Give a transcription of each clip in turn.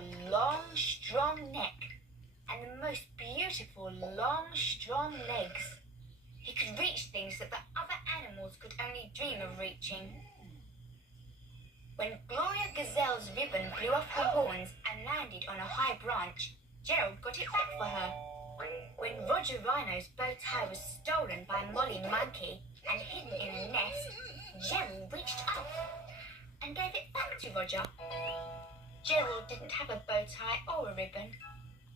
beautiful, long, strong neck and the most beautiful, long, strong legs. He could reach things that the other animals could only dream of reaching. When Gloria Gazelle's ribbon blew off her horns and landed on a high branch, Gerald got it back for her. When Roger Rhino's bow tie was stolen by Molly Monkey and hidden in a nest, Gerald reached up and gave it back to Roger. Gerald didn't have a bow tie or a ribbon.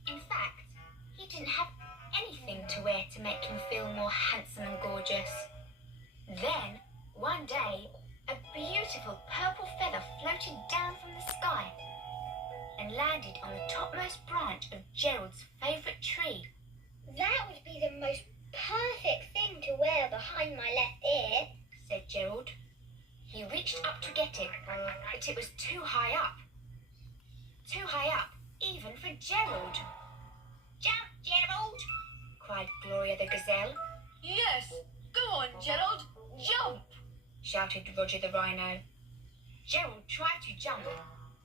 In fact, he didn't have anything to wear to make him feel more handsome and gorgeous. Then, one day, a beautiful purple feather floated down from the sky and landed on the topmost branch of Gerald's favourite tree. That would be the most perfect thing to wear behind my left ear, said Gerald. He reached up to get it, but it was too high up. Too high up, even for Gerald. Jump, Gerald! Cried Gloria the Gazelle. Yes, go on, Gerald, jump! Shouted Roger the Rhino. Gerald tried to jump,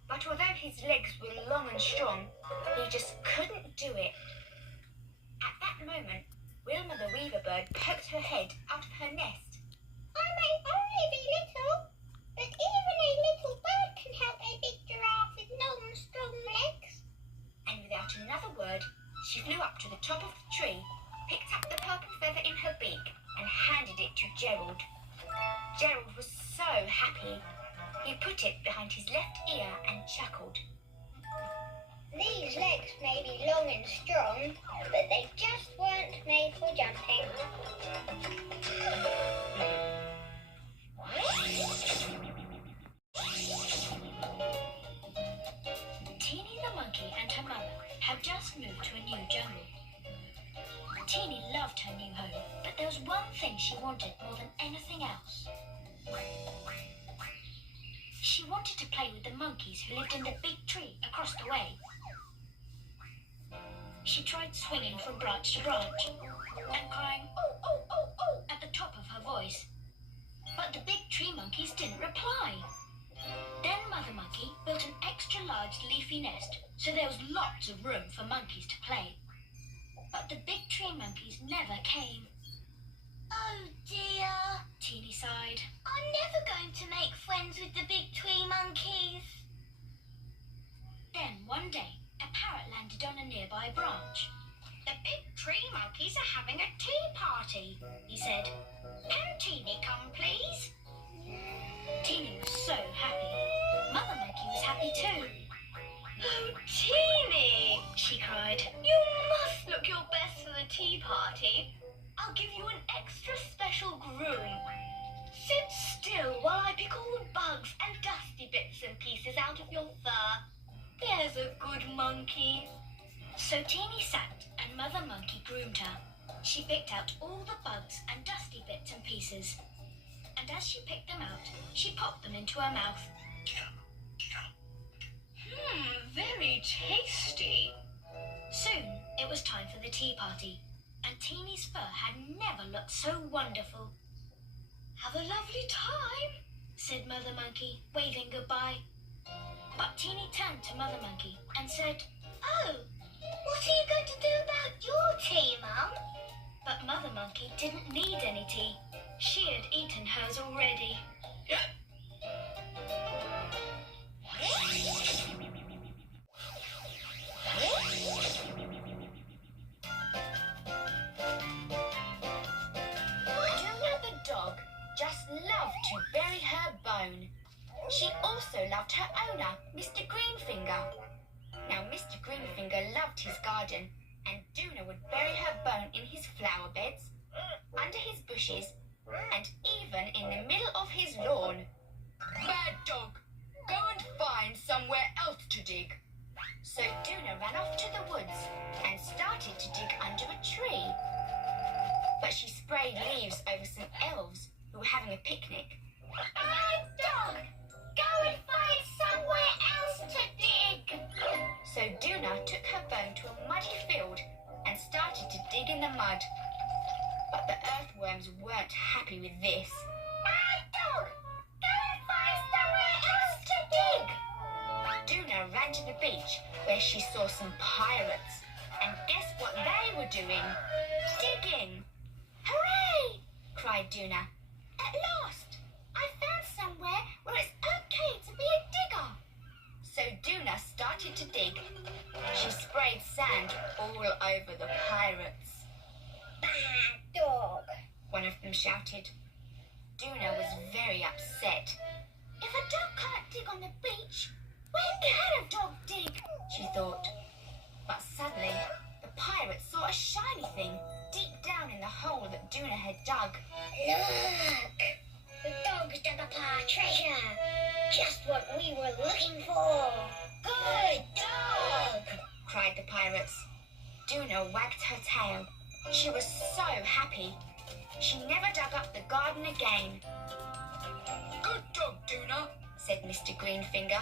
but although his legs were long and strong, he just couldn't do it. At that moment, Wilma the Weaver Bird poked her head out of her nest. I may only be little, but even a little bird can help a big giraffe with long, strong legs. And without another word, she flew up to the top of the tree, picked up the purple feather in her beak, and handed it to Gerald. Gerald was so happy. He put it behind his left ear and chuckled. These legs may be long and strong, but they just weren't made for jumping. Teeny the monkey and her mother had just moved to a new jungle. Teeny loved her new home, but there was one thing she wanted more than anything else. She wanted to play with the monkeys who lived in the big tree across the way. She tried swinging from branch to branch and crying, "Oh, oh, oh, oh," at the top of her voice. But the big tree monkeys didn't reply. Then Mother Monkey built an extra large leafy nest, so there was lots of room for monkeys to play. But the big tree monkeys never came. Oh dear, Teeny sighed. I'm never going to make friends with the big tree monkeys. Then one day, a parrot landed on a nearby branch. "The big tree monkeys are having a tea party," he said. "Can Teeny come, please?" Teeny was so happy. Mother Monkey was happy too. Oh, Teeny, She cried. you must look your best for the tea party. I'll give you an extra special groom. Sit still while I pick all the bugs and dusty bits and pieces out of your fur. There's a good monkey. So Teeny sat and Mother Monkey groomed her. She picked out all the bugs and dusty bits and pieces. And as she picked them out, she popped them into her mouth. Very tasty. Soon it was time for the tea party, and Teeny's fur had never looked so wonderful. Have a lovely time, said Mother Monkey, waving goodbye. But Teeny turned to Mother Monkey and said, Oh, what are you going to do about your tea, Mum? But Mother Monkey didn't need any tea. She had eaten hers already. Duna the dog just loved to bury her bone. She also loved her owner, Mr. Greenfinger. Now, Mr. Greenfinger loved his garden, and Duna would bury her bone in his flower beds, under his bushes, and even in the middle of his lawn. Bad dog, go and find somewhere else to dig. So Duna ran off to the woods and started to dig under a tree. But she sprayed leaves over some elves who were having a picnic. Bad dog, go and find somewhere else to dig. So Duna took her bone to a muddy field and started to dig in the mud. But the earthworms weren't happy with this. Bad dog, go and find somewhere else to dig. Duna Duna ran to the beach where she saw some pirates. And guess what they were doing? Digging! Hooray! cried Duna. At last! I found somewhere where it's okay to be a digger. So Duna started to dig. She sprayed sand all over the pirates. Bad dog. One of them shouted. Duna was very upset. If a dog can't dig on the beach, where can a dog dig? She thought. But suddenly, the pirates saw a shiny thing deep down in the hole that Duna had dug. Look! The dog's dug up our treasure. Just what we were looking for. Good dog! Cried the pirates. Duna wagged her tail. She was so happy. She never dug up the garden again. Good dog, Duna, said Mr. Greenfinger.